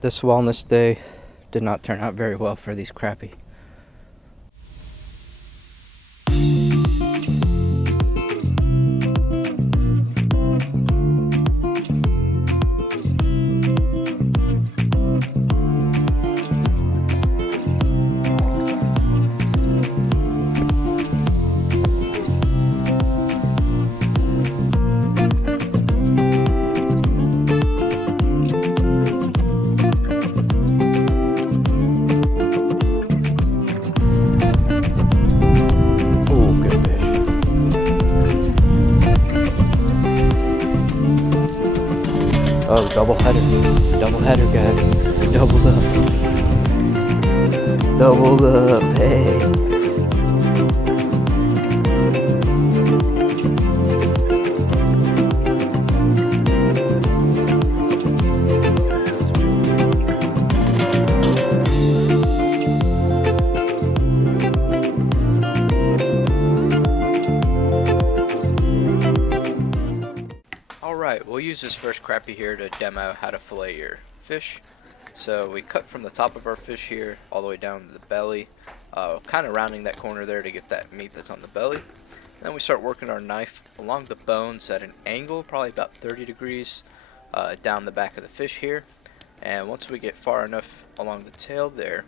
This wellness day did not turn out very well for these crappie. Oh, double header, guys. We doubled up, hey. Alright, we'll use this first crappie here to demo how to fillet your fish. So we cut from the top of our fish here all the way down to the belly, kind of rounding that corner there to get that meat that's on the belly. And then we start working our knife along the bones at an angle, probably about 30 degrees, down the back of the fish here. And once we get far enough along the tail there,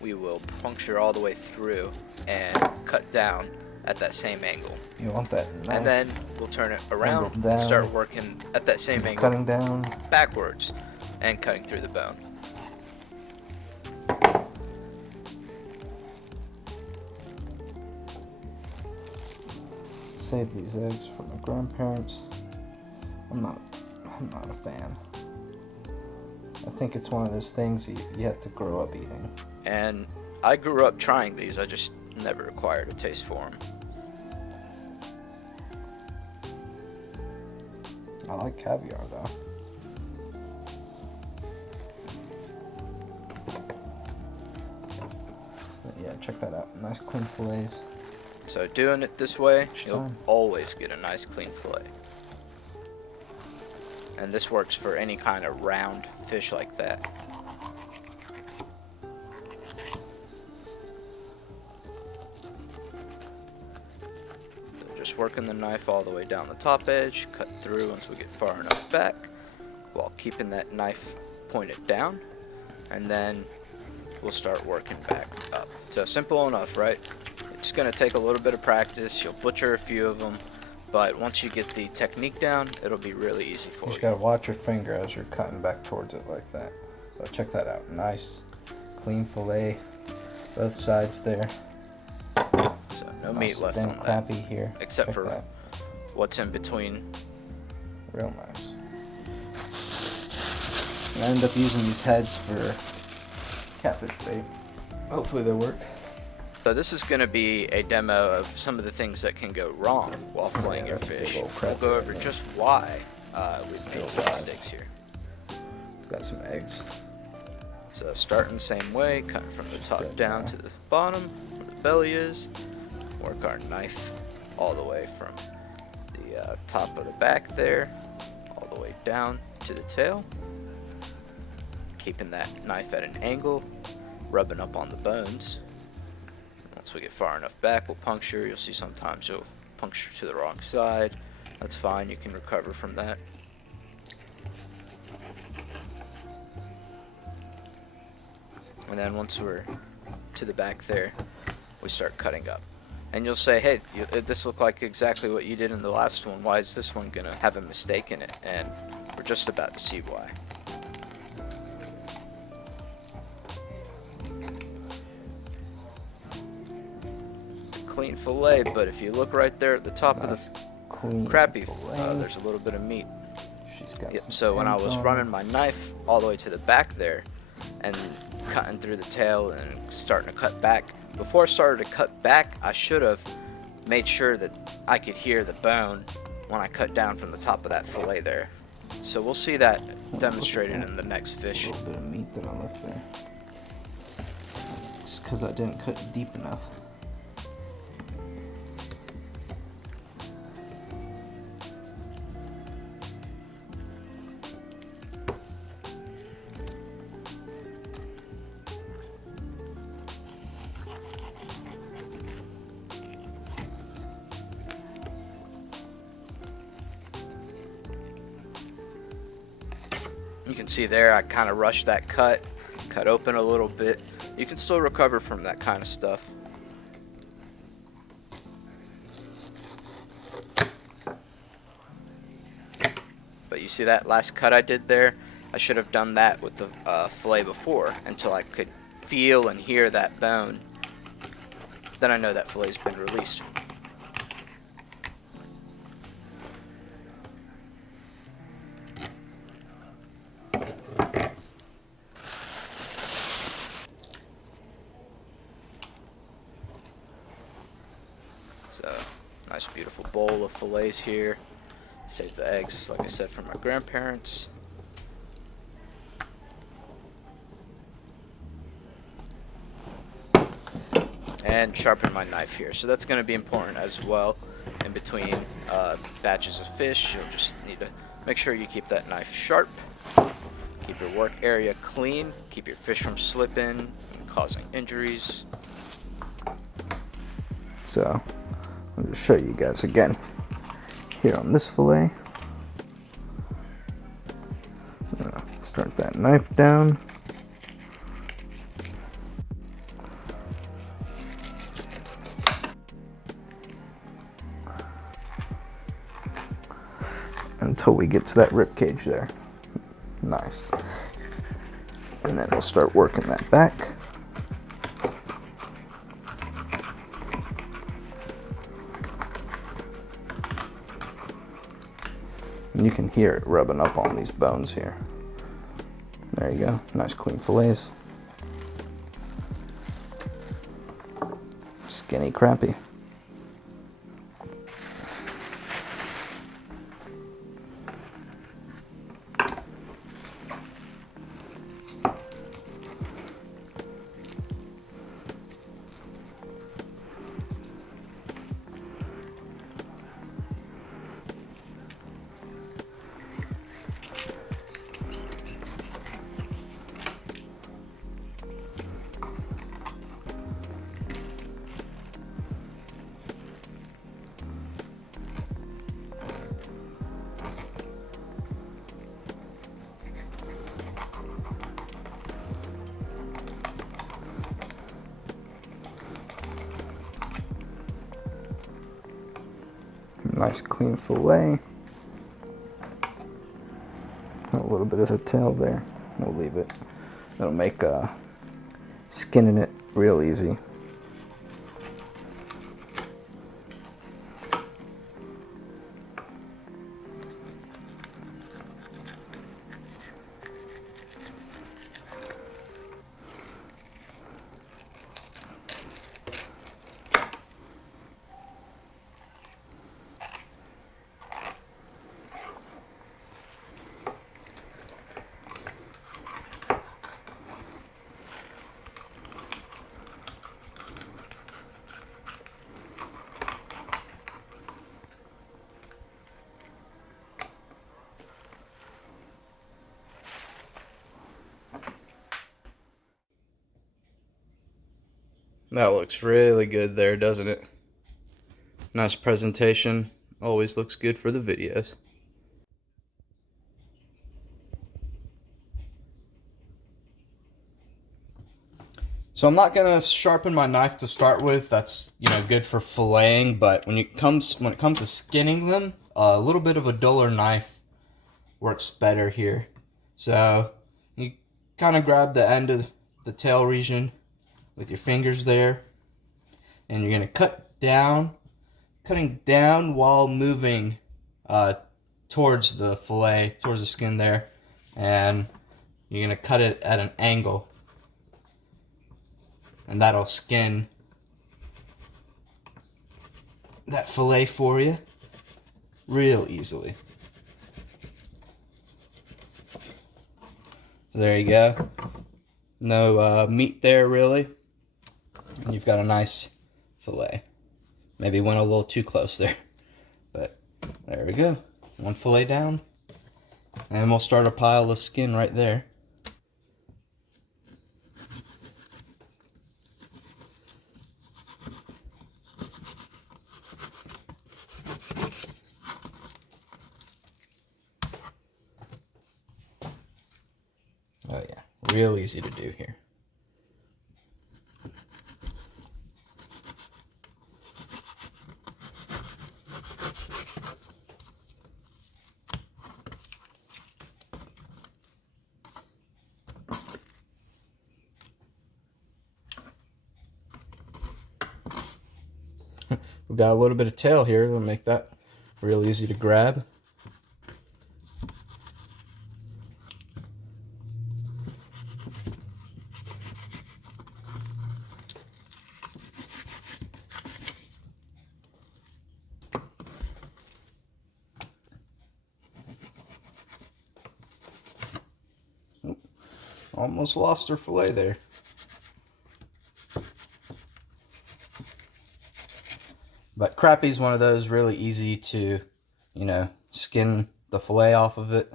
we will puncture all the way through and cut down at that same angle. You want that knife, and then we'll turn it around and start working at that same angle, cutting down backwards and cutting through the bone. Save these eggs for my grandparents. I'm not a fan. I think it's one of those things you have to grow up eating. And I grew up trying these, I just never acquired a taste for them. I like caviar though. But yeah, check that out. Nice clean fillets. So doing it this way, you'll always get a nice clean fillet. And this works for any kind of round fish like that. Just working the knife all the way down the top edge, cut through once we get far enough back, while keeping that knife pointed down, and then we'll start working back up. So simple enough, right? It's going to take a little bit of practice. You'll butcher a few of them, but once you get the technique down, it'll be really easy for you. You just gotta watch your finger as you're cutting back towards it like that. So check that out. Nice, clean fillet, both sides there. So no meat left on that, crappie here, except for that. What's in between. Real nice. And I end up using these heads for catfish bait. Hopefully they work. So this is going to be a demo of some of the things that can go wrong while filleting your fish. We'll go over just why we've made some mistakes here. It's got some eggs. So starting the same way, cutting from the top down to the bottom, where the belly is. Work our knife all the way from the top of the back there, all the way down to the tail. Keeping that knife at an angle, rubbing up on the bones. Once we get far enough back, we'll puncture. You'll see sometimes you'll puncture to the wrong side. That's fine, you can recover from that. And then once we're to the back there, we start cutting up. And you'll say, hey, this looked like exactly what you did in the last one. Why is this one going to have a mistake in it? And we're just about to see why. Clean fillet, but if you look right there at the top of the crappie, there's a little bit of meat. So when I was running my knife all the way to the back there and cutting through the tail and starting to cut back, before I started to cut back, I should have made sure that I could hear the bone when I cut down from the top of that fillet there. So we'll see that demonstrated in the next fish. A little bit of meat that I left there. Just because I didn't cut deep enough. can see there, I kind of rushed that cut open a little bit. You can still recover from that kind of stuff. But you see that last cut I did there? I should have done that with the fillet before until I could feel and hear that bone. Then I know that fillet's been released. So, nice beautiful bowl of fillets here. Save the eggs, like I said, from my grandparents. And sharpen my knife here. So that's going to be important as well. In between batches of fish, you'll just need to make sure you keep that knife sharp. Keep your work area clean. Keep your fish from slipping and causing injuries. So, I'll just show you guys again. Here on this fillet, start that knife down. Until we get to that rib cage there. Nice. And then we'll start working that back. And you can hear it rubbing up on these bones here. There you go. Nice clean fillets. Skinny crappie. Nice clean fillet. A little bit of the tail there. We'll leave it. It'll make skinning it real easy. That looks really good there, doesn't it? Nice presentation. Always looks good for the videos. So I'm not gonna sharpen my knife to start with. That's, you know, good for filleting, but when it comes to skinning them, a little bit of a duller knife works better here. So you kind of grab the end of the tail region with your fingers there, and you're gonna cutting down while moving towards the fillet, towards the skin there, and you're gonna cut it at an angle, and that'll skin that fillet for you real easily. There you go. No meat there really. And you've got a nice fillet. Maybe went a little too close there. But there we go. One fillet down. And we'll start a pile of skin right there. Real easy to do here. We've got a little bit of tail here that'll make that real easy to grab. Almost lost our fillet there. But crappie is one of those really easy to, you know, skin the fillet off of it.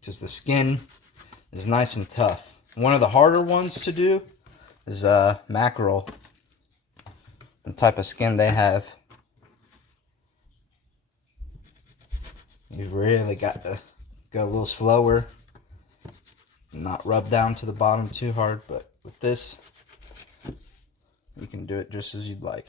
Because the skin is nice and tough. One of the harder ones to do is mackerel. The type of skin they have. You've really got to go a little slower. Not rub down to the bottom too hard, but with this, you can do it just as you'd like.